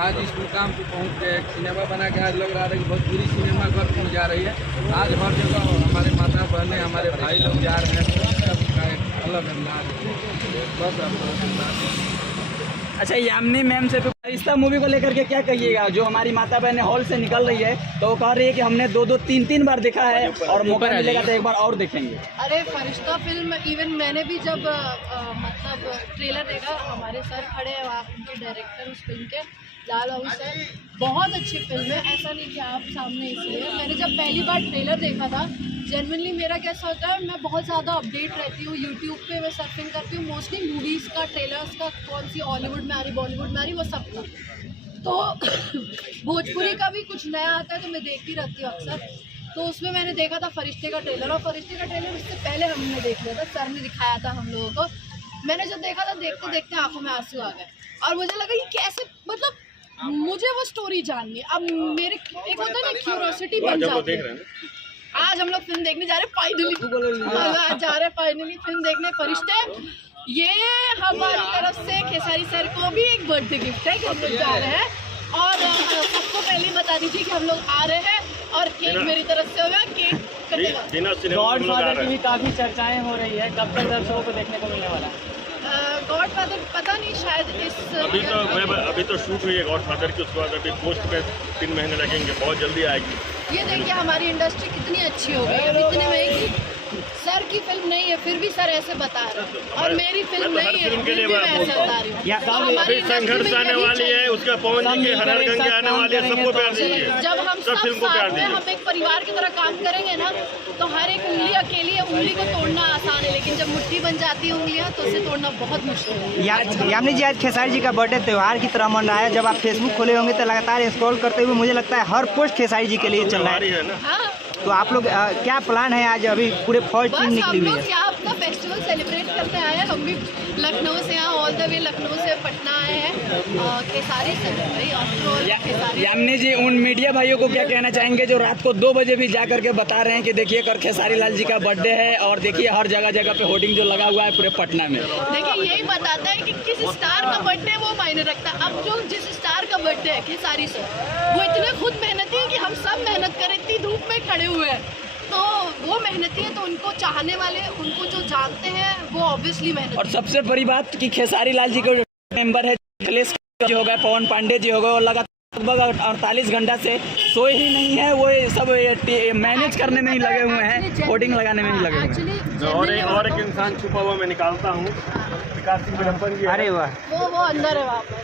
आज इस मुकाम को पहुँच गए, सिनेमा बना के आज लग रहा था कि बहुत पूरी सिनेमा घर खुल जा रही है। आज हर जगह हमारे माता बहनें, हमारे भाई लोग जा रहे हैं, सबका एक अलग अंदाज है। बस अच्छा, यामिनी मैम से फरिश्ता मूवी को लेकर के क्या कहिएगा? जो हमारी माता बहनें हॉल से निकल रही है तो वो कह रही है कि हमने 2-2, 3-3 बार देखा है और मौका मिलेगा तो एक बार और देखेंगे। अरे फरिश्ता फिल्म इवन मैंने भी जब मतलब ट्रेलर देखा, हमारे सर खड़े हैं वहाँ, उनके डायरेक्टर उस फिल्म के लाल बाबू सर, बहुत अच्छी फिल्म है। ऐसा नहीं कि आप सामने इसलिए, मैंने जब पहली बार ट्रेलर देखा था, जनरली मेरा कैसा होता है, मैं बहुत ज़्यादा अपडेट रहती हूँ यूट्यूब पे, मैं सर्फिंग करती हूँ मोस्टली मूवीज़ का, ट्रेलर्स का, कौन सी हॉलीवुड में आ रही, बॉलीवुड में आ रही, वो सब का। तो भोजपुरी का भी कुछ नया आता है तो मैं देखती रहती हूँ अक्सर। तो उसमें मैंने देखा था फरिश्ते का ट्रेलर, और फरिश्ते का ट्रेलर उससे पहले हमने देख लिया था, सर ने दिखाया था हम लोगों को। मैंने जब देखा था, देखते देखते आंखों में आंसू आ गए और मुझे लगा ये कैसे, मतलब मुझे वो स्टोरी जाननी है। अब मेरे एक होता है ना क्यूरोसिटी बन जाती है। आज हम लोग फिल्म देखने जा रहे हैं फाइनली, जा रहे हैं फाइनली फिल्म देखने फरिश्ते। ये हमारी तरफ से खेसारी सर को भी एक बर्थडे गिफ्ट है कि हम लोग जा रहे हैं। और सबको पहले बता दीजिए कि हम लोग आ रहे हैं और केक मेरी तरफ से होगा, केक कटेगा। गॉडफादर की भी काफ़ी चर्चाएं हो रही है, कब तक दर्शकों को देखने को मिलने वाला है? गॉडफादर पता नहीं, शायद इस अभी तो शूट हुई है गॉडफादर की, उसके बाद अभी पोस्ट पे 3 महीने लगेंगे, बहुत जल्दी आएगी। ये देखिए हमारी इंडस्ट्री कितनी अच्छी हो गई, अब इतने में सर की फिल्म नहीं है फिर भी सर ऐसे बता रहे हैं, और मेरी फिल्म नहीं है फिर भी मैं ऐसे बता रही हूँ। अभी संघर्ष आने वाली है, उसका पवन जी की हर हर गंगे आने वाली है, सबको प्यार दीजिए। जब हम सब साथ में हम एक परिवार की तरह काम करेंगे ना, तो हर एक उंगली अकेली है, उंगली को तोड़ना आसान है, लेकिन जब मुट्ठी बन जाती है उंगलियां तो उसे तोड़ना बहुत मुश्किल है। यामिनी जी, आज खेसारी जी का बर्थडे त्यौहार की तरह मन रहा है। जब आप फेसबुक खोले होंगे तो लगातार स्क्रॉल करते हुए मुझे लगता है हर पोस्ट खेसारी जी के लिए चल रहा है। तो आप लोग क्या प्लान है? आज अभी पूरे फौज टीम निकली हुई है। हम लोग यहाँ अपना फेस्टिवल सेलिब्रेट करते आए हैं, हम भी लखनऊ से यहाँ ऑल द वे लखनऊ से पटना आए हैं खेसारी से भाई। यामिनी जी, उन मीडिया भाइयों को क्या कहना चाहेंगे जो रात को 2 बजे भी जा करके बता रहे हैं कि देखिए कर खेसारी लाल जी का बर्थडे है और देखिए हर जगह जगह पे होर्डिंग जो लगा हुआ है पूरे पटना में? देखिए यही बताता है कि किस स्टार का बर्थडे वो मायने रखता है। अब जो जिस स्टार का बर्थडे है खेसारी सर, वो इतने खुद मेहनती है कि हम सब मेहनत करें, इतनी धूप में खड़े हुए हैं, तो वो मेहनती है, तो उनको चाहने वाले, उनको जो जानते हैं वो ऑब्वियसली मेहनत। और सबसे बड़ी बात कि खेसारी लाल जी के मेंबर है अखिलेश जी होगा, पवन पांडे जी होगा, और लगातार लगभग 48 घंटा से सोए ही नहीं है, वो सब मैनेज करने में ही लगे हुए हैं, होर्डिंग लगाने में ही लगे हुए हैं। और एक इंसान छुपा हुआ मैं निकालता हूँ, विकास सिंह बिरप्पन जी। अरे वाह, वो अंदर है वहाँ पर,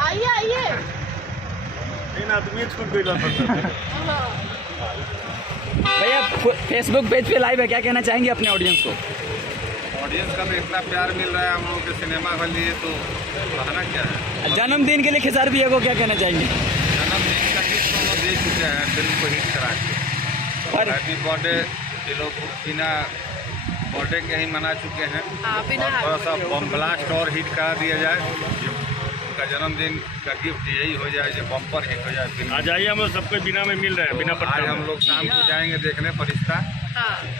आइए आइए। भैया फेसबुक पेज पे लाइव है, क्या कहना चाहेंगे अपने ऑडियंस को? ऑडियंस का तो इतना प्यार मिल रहा है हम लोग के सिनेमा के लिए, तो कहना क्या है। जन्मदिन के लिए खेसारी भैया को क्या कहना चाहेंगे? जन्मदिन का गिफ्ट हम लोग दे चुके हैं फिल्म को हिट करा के, और हैप्पी बर्थडे ये लोग बिना बर्थडे के ही मना चुके हैं। थोड़ा सा बम ब्लास्ट और हिट करा दिया जाए, उनका जन्मदिन का गिफ्ट यही हो जाए जो बम्पर हिट हो जाए फिल्म। आ जाइए, हम लोग सबको बिना में मिल रहे हैं, बिना पट्टा। आज हम लोग शाम को जाएंगे देखने फरिश्ता,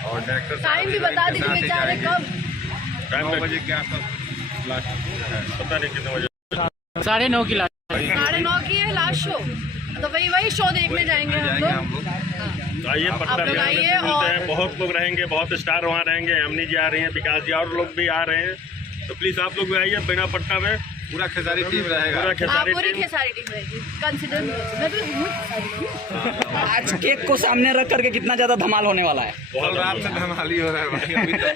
और डायरेक्टर टाइम भी बता दीजिए बेचारे कब? 9 बजे के आसपास लास्ट, पता नहीं कितने बजे, 9:30 की लास्ट, 9:30 की है लास्ट शो, तो वही शो देखने जाएंगे हम लोग। तो आइए पटना में मिलते हैं, बहुत लोग रहेंगे, बहुत स्टार वहाँ रहेंगे, यामिनी जी आ रही हैं, विकास जी और लोग भी आ रहे हैं, तो प्लीज़ आप लोग भी आइए। बिना पटना में पूरा खेसारी टीम रहेगा, पूरा खेसारी टीम रहेगी, कंसिडर मैं तो हूँ खेसारी टीम। आज केक को सामने रख करके कितना ज़्यादा धमाल होने वाला है? बहुत रात से धमाली हो रहा है भाई, अभी तक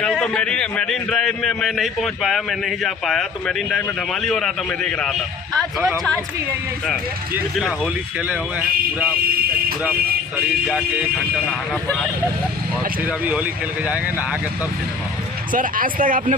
कल तो मेरीन ड्राइव में मैं नहीं पहुंच पाया, मैं नहीं जा पाया, तो मेरीन ड्राइव में धमाली हो रहा था, मैं देख रहा था। आज सुबह छाछ भी गई है इसलिए। ये होली खेले हुए हैं, पूरा शरीर जाके 1 घंटा नहाना पड़ा, और फिर अभी होली खेल के जाएंगे, नहा के तब सिनेमा। सर आज तक आपने